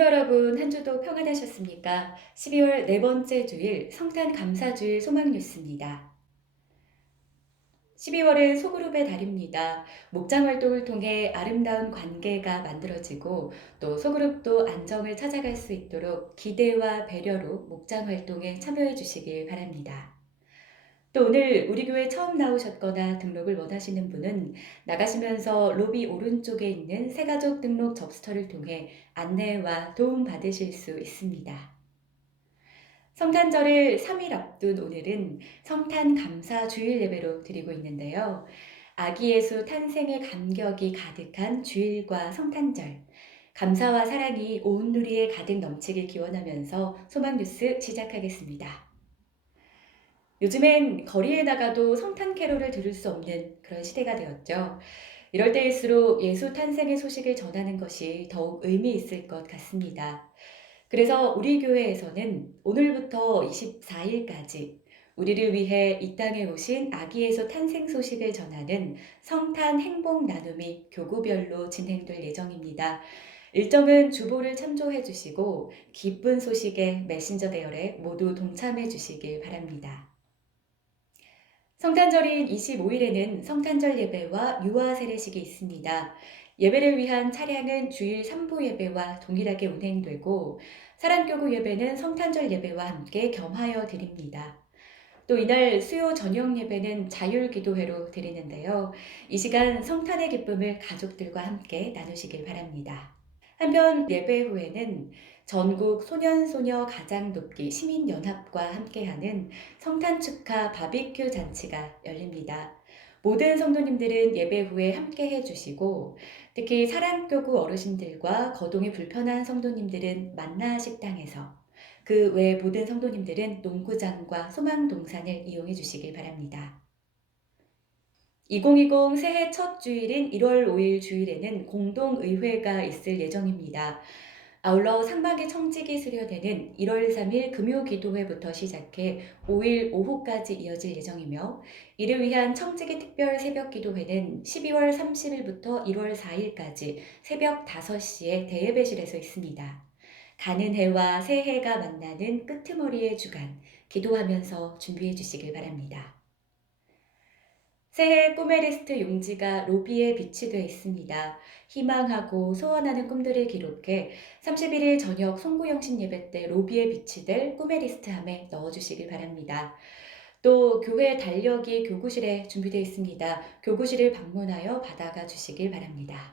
성도 여러분, 한 주도 평안하셨습니까? 12월 네 번째 주일 성탄 감사주일 소망 뉴스입니다. 12월은 소그룹의 달입니다. 목장 활동을 통해 아름다운 관계가 만들어지고 또 소그룹도 안정을 찾아갈 수 있도록 기대와 배려로 목장 활동에 참여해 주시길 바랍니다. 또 오늘 우리 교회 처음 나오셨거나 등록을 원하시는 분은 나가시면서 로비 오른쪽에 있는 새가족 등록 접수처를 통해 안내와 도움 받으실 수 있습니다. 성탄절을 3일 앞둔 오늘은 성탄 감사 주일 예배로 드리고 있는데요. 아기 예수 탄생의 감격이 가득한 주일과 성탄절, 감사와 사랑이 온 누리에 가득 넘치길 기원하면서 소망 뉴스 시작하겠습니다. 요즘엔 거리에 나가도 성탄 캐롤을 들을 수 없는 그런 시대가 되었죠. 이럴 때일수록 예수 탄생의 소식을 전하는 것이 더욱 의미 있을 것 같습니다. 그래서 우리 교회에서는 오늘부터 24일까지 우리를 위해 이 땅에 오신 아기 예수 탄생 소식을 전하는 성탄 행복 나눔이 교구별로 진행될 예정입니다. 일정은 주보를 참조해 주시고 기쁜 소식에 메신저 대열에 모두 동참해 주시길 바랍니다. 성탄절인 25일에는 성탄절 예배와 유아 세례식이 있습니다. 예배를 위한 차량은 주일 3부 예배와 동일하게 운행되고 사랑교구 예배는 성탄절 예배와 함께 겸하여 드립니다. 또 이날 수요 저녁 예배는 자율 기도회로 드리는데요. 이 시간 성탄의 기쁨을 가족들과 함께 나누시길 바랍니다. 한편 예배 후에는 전국 소년소녀 가장돕기 시민연합과 함께하는 성탄 축하 바비큐 잔치가 열립니다. 모든 성도님들은 예배 후에 함께 해주시고 특히 사랑교구 어르신들과 거동이 불편한 성도님들은 만나 식당에서 그 외 모든 성도님들은 농구장과 소망동산을 이용해 주시길 바랍니다. 2020 새해 첫 주일인 1월 5일 주일에는 공동의회가 있을 예정입니다. 아울러 상반기 청직이 수료되는 1월 3일 금요 기도회부터 시작해 5일 오후까지 이어질 예정이며 이를 위한 청직기 특별 새벽 기도회는 12월 30일부터 1월 4일까지 새벽 5시에 대예배실에서 있습니다. 가는 해와 새해가 만나는 끄트머리의 주간 기도하면서 준비해 주시길 바랍니다. 새해 꿈의 리스트 용지가 로비에 비치되어 있습니다. 희망하고 소원하는 꿈들을 기록해 31일 저녁 송구영신 예배 때 로비에 비치될 꿈의 리스트함에 넣어주시길 바랍니다. 또 교회 달력이 교구실에 준비되어 있습니다. 교구실을 방문하여 받아가 주시길 바랍니다.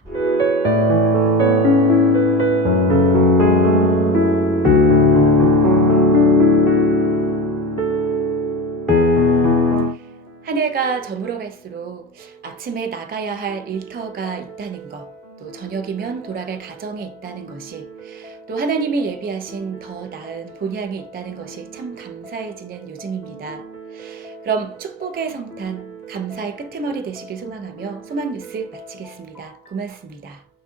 한 해가 저물어 갈수록 아침에 나가야 할 일터가 있다는 것, 또 저녁이면 돌아갈 가정이 있다는 것이, 또 하나님이 예비하신 더 나은 본향이 있다는 것이 참 감사해지는 요즘입니다. 그럼 축복의 성탄, 감사의 끄트머리 되시길 소망하며 소망 뉴스 마치겠습니다. 고맙습니다.